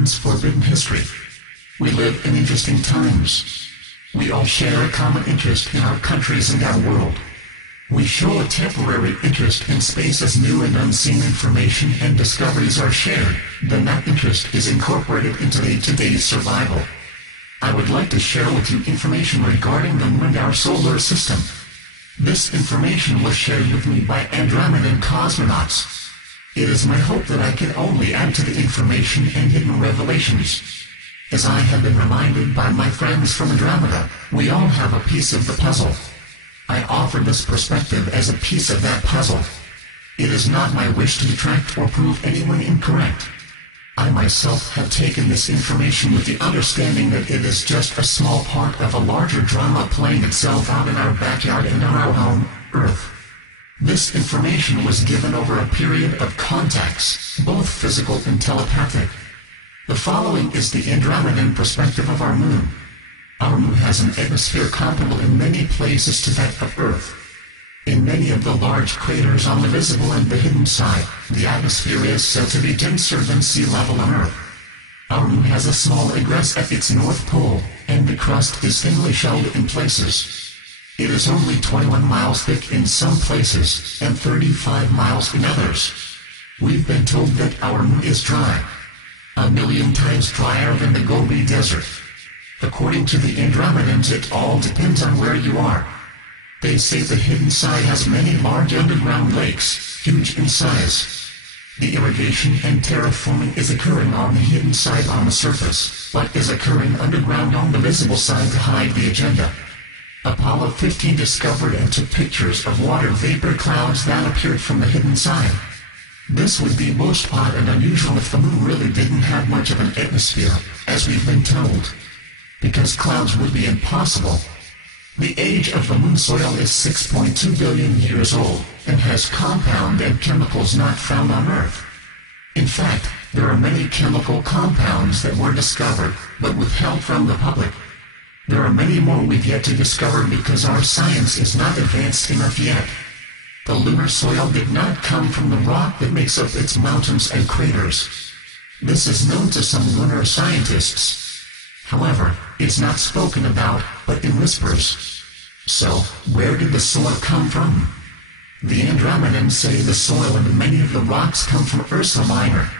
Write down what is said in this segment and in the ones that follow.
Moon's forbidden history. We live in interesting times. We all share a common interest in our countries and our world. We show a temporary interest in space as new and unseen information and discoveries are shared, then that interest is incorporated into today's survival. I would like to share with you information regarding the Moon and our solar system. This information was shared with me by Andromedan cosmonauts. It is my hope that I can only add to the information and hidden revelations. As I have been reminded by my friends from Andromeda, we all have a piece of the puzzle. I offer this perspective as a piece of that puzzle. It is not my wish to detract or prove anyone incorrect. I myself have taken this information with the understanding that it is just a small part of a larger drama playing itself out in our backyard and on our home, Earth. This information was given over a period of contacts, both physical and telepathic. The following is the Andromedan perspective of our Moon. Our Moon has an atmosphere comparable in many places to that of Earth. In many of the large craters on the visible and the hidden side, the atmosphere is said to be denser than sea level on Earth. Our Moon has a small egress at its north pole, and the crust is thinly shelled in places. It is only 21 miles thick in some places, and 35 miles in others. We've been told that our Moon is dry. 1,000,000 times drier than the Gobi Desert. According to the Andromedans, it all depends on where you are. They say the hidden side has many large underground lakes, huge in size. The irrigation and terraforming is occurring on the hidden side on the surface, but is occurring underground on the visible side to hide the agenda. Apollo 15 discovered and took pictures of water vapor clouds that appeared from the hidden side. This would be most odd and unusual if the Moon really didn't have much of an atmosphere, as we've been told, because clouds would be impossible. The age of the Moon soil is 6.2 billion years old, and has compound and chemicals not found on Earth. In fact, there are many chemical compounds that were discovered, but withheld from the public. There are many more we've yet to discover because our science is not advanced enough yet. The lunar soil did not come from the rock that makes up its mountains and craters. This is known to some lunar scientists. However, it's not spoken about, but in whispers. So, where did the soil come from? The Andromedans say the soil and many of the rocks come from Ursa Minor.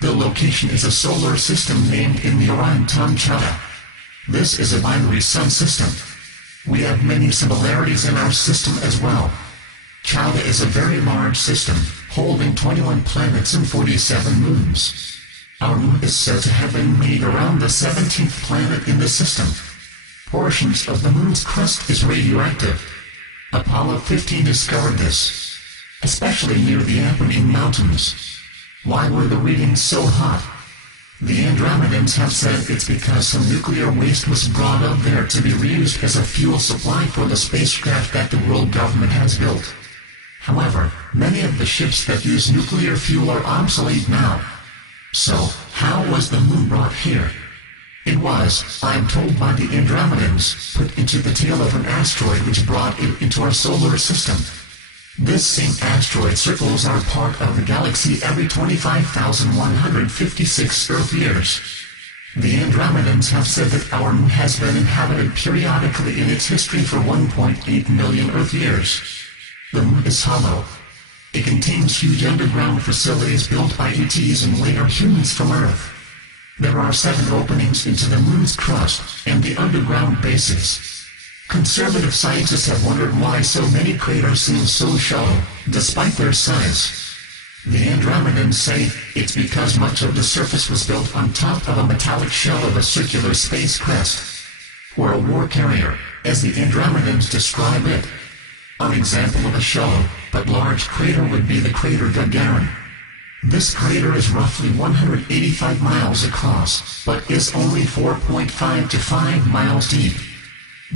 The location is a solar system named in the Orion Chata. This is a binary sun system. We have many similarities in our system as well. Chata is a very large system, holding 21 planets and 47 moons. Our Moon is said to have been made around the 17th planet in the system. Portions of the Moon's crust is radioactive. Apollo 15 discovered this, especially near the Apennine Mountains. Why were the readings so hot? The Andromedans have said it's because some nuclear waste was brought up there to be reused as a fuel supply for the spacecraft that the world government has built. However, many of the ships that use nuclear fuel are obsolete now. So, how was the Moon brought here? It was, I'm told by the Andromedans, put into the tail of an asteroid which brought it into our solar system. This same asteroid circles our part of the galaxy every 25,156 Earth years. The Andromedans have said that our Moon has been inhabited periodically in its history for 1.8 million Earth years. The Moon is hollow. It contains huge underground facilities built by ETs and later humans from Earth. There are 7 openings into the Moon's crust and the underground bases. Conservative scientists have wondered why so many craters seem so shallow, despite their size. The Andromedans say it's because much of the surface was built on top of a metallic shell of a circular space crest, or a war carrier, as the Andromedans describe it. An example of a shallow, but large crater would be the crater Gagarin. This crater is roughly 185 miles across, but is only 4.5 to 5 miles deep.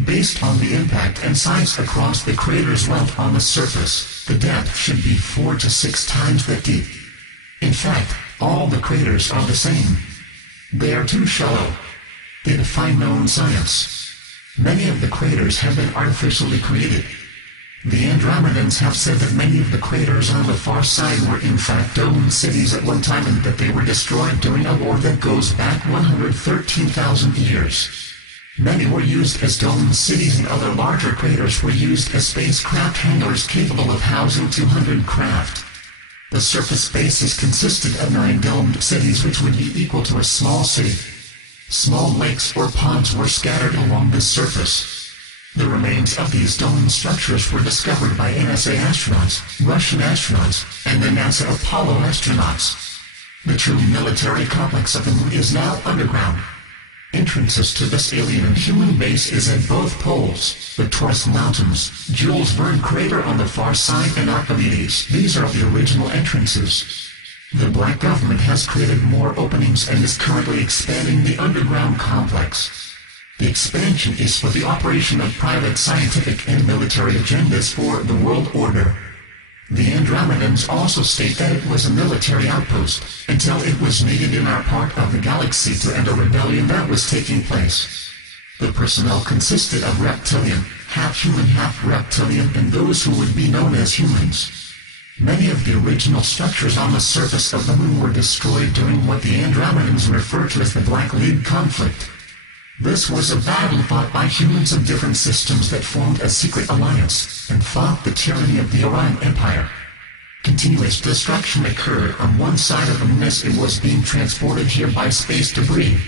Based on the impact and size across the crater's length on the surface, the depth should be 4 to 6 times that deep. In fact, all the craters are the same. They are too shallow. They defy known science. Many of the craters have been artificially created. The Andromedans have said that many of the craters on the far side were in fact dome cities at one time and that they were destroyed during a war that goes back 113,000 years. Many were used as dome cities and other larger craters were used as spacecraft hangars capable of housing 200 craft. The surface bases consisted of 9 domed cities which would be equal to a small city. Small lakes or ponds were scattered along the surface. The remains of these dome structures were discovered by NSA astronauts, Russian astronauts, and the NASA Apollo astronauts. The true military complex of the Moon is now underground. Entrances to this alien and human base is at both poles, the Taurus Mountains, Jules Verne crater on the far side, and Archimedes. These are the original entrances. The black government has created more openings and is currently expanding the underground complex. The expansion is for the operation of private scientific and military agendas for the world order. The Andromedans also state that it was a military outpost, until it was needed in our part of the galaxy to end a rebellion that was taking place. The personnel consisted of reptilian, half-human, half-reptilian, and those who would be known as humans. Many of the original structures on the surface of the Moon were destroyed during what the Andromedans refer to as the Black League conflict. This was a battle fought by humans of different systems that formed a secret alliance, and fought the tyranny of the Orion Empire. Continuous destruction occurred on one side of the Moon as it was being transported here by space debris.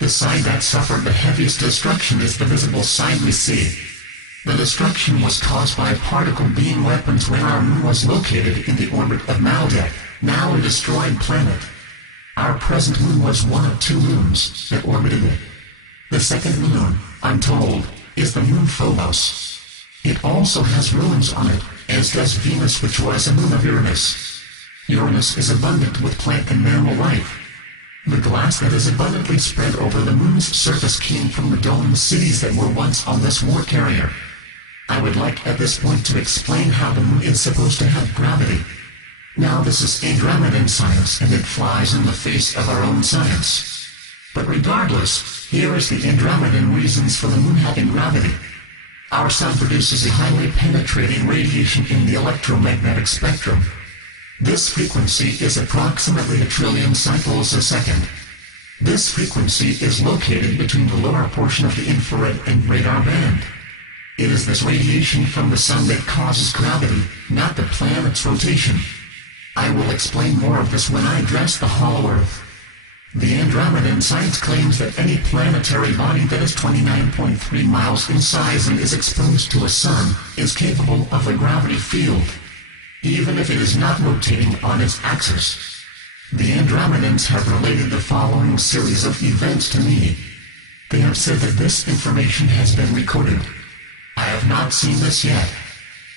The side that suffered the heaviest destruction is the visible side we see. The destruction was caused by particle beam weapons when our Moon was located in the orbit of Maldek, now a destroyed planet. Our present Moon was one of 2 moons that orbited it. The second moon, I'm told, is the moon Phobos. It also has ruins on it, as does Venus, which was a moon of Uranus. Uranus is abundant with plant and mammal life. The glass that is abundantly spread over the moon's surface came from the dome cities that were once on this war carrier. I would like at this point to explain how the moon is supposed to have gravity. Now this is Andromedan science and it flies in the face of our own science. But regardless, here is the Andromedan reasons for the Moon having gravity. Our Sun produces a highly penetrating radiation in the electromagnetic spectrum. This frequency is approximately 1 trillion cycles a second. This frequency is located between the lower portion of the infrared and radar band. It is this radiation from the Sun that causes gravity, not the planet's rotation. I will explain more of this when I address the Hollow Earth. The Andromedan science claims that any planetary body that is 29.3 miles in size and is exposed to a sun is capable of a gravity field, even if it is not rotating on its axis. The Andromedans have related the following series of events to me. They have said that this information has been recorded. I have not seen this yet.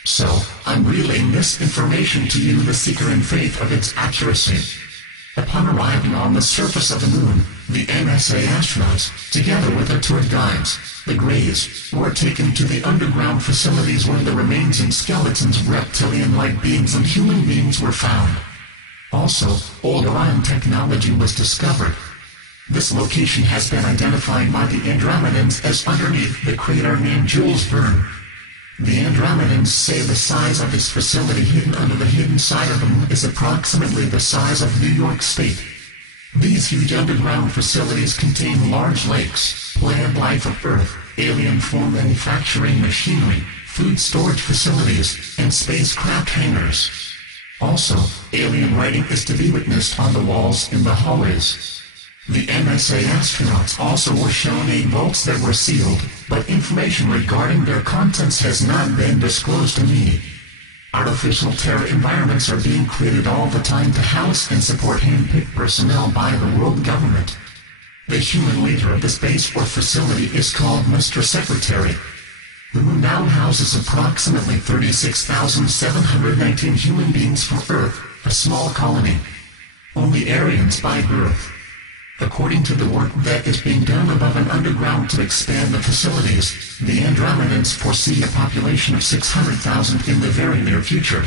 So, I'm relaying this information to you, the seeker in faith of its accuracy. Upon arriving on the surface of the Moon, the NSA astronauts, together with their tour guides, the Greys, were taken to the underground facilities where the remains and skeletons of reptilian-like beings and human beings were found. Also, old Orion technology was discovered. This location has been identified by the Andromedans as underneath the crater named Jules Verne. The Andromedans say the size of this facility hidden under the hidden side of the Moon is approximately the size of New York State. These huge underground facilities contain large lakes, plant life of Earth, alien form manufacturing machinery, food storage facilities, and spacecraft hangars. Also, alien writing is to be witnessed on the walls in the hallways. The NSA astronauts also were shown 8 vaults that were sealed, but information regarding their contents has not been disclosed to me. Artificial terror environments are being created all the time to house and support hand-picked personnel by the world government. The human leader of the space or facility is called Mr. Secretary. The Moon now houses approximately 36,719 human beings from Earth, a small colony. Only Aryans by birth. According to the work that is being done above and underground to expand the facilities, the Andromedans foresee a population of 600,000 in the very near future.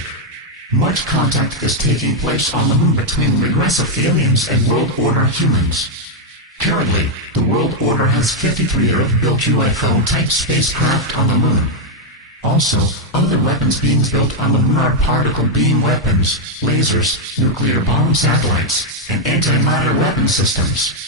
Much contact is taking place on the Moon between regressive aliens and World Order humans. Currently, the World Order has 53 Earth-built UFO-type spacecraft on the Moon. Also, other weapons being built on the moon are particle beam weapons, lasers, nuclear bomb satellites, and anti-matter weapon systems.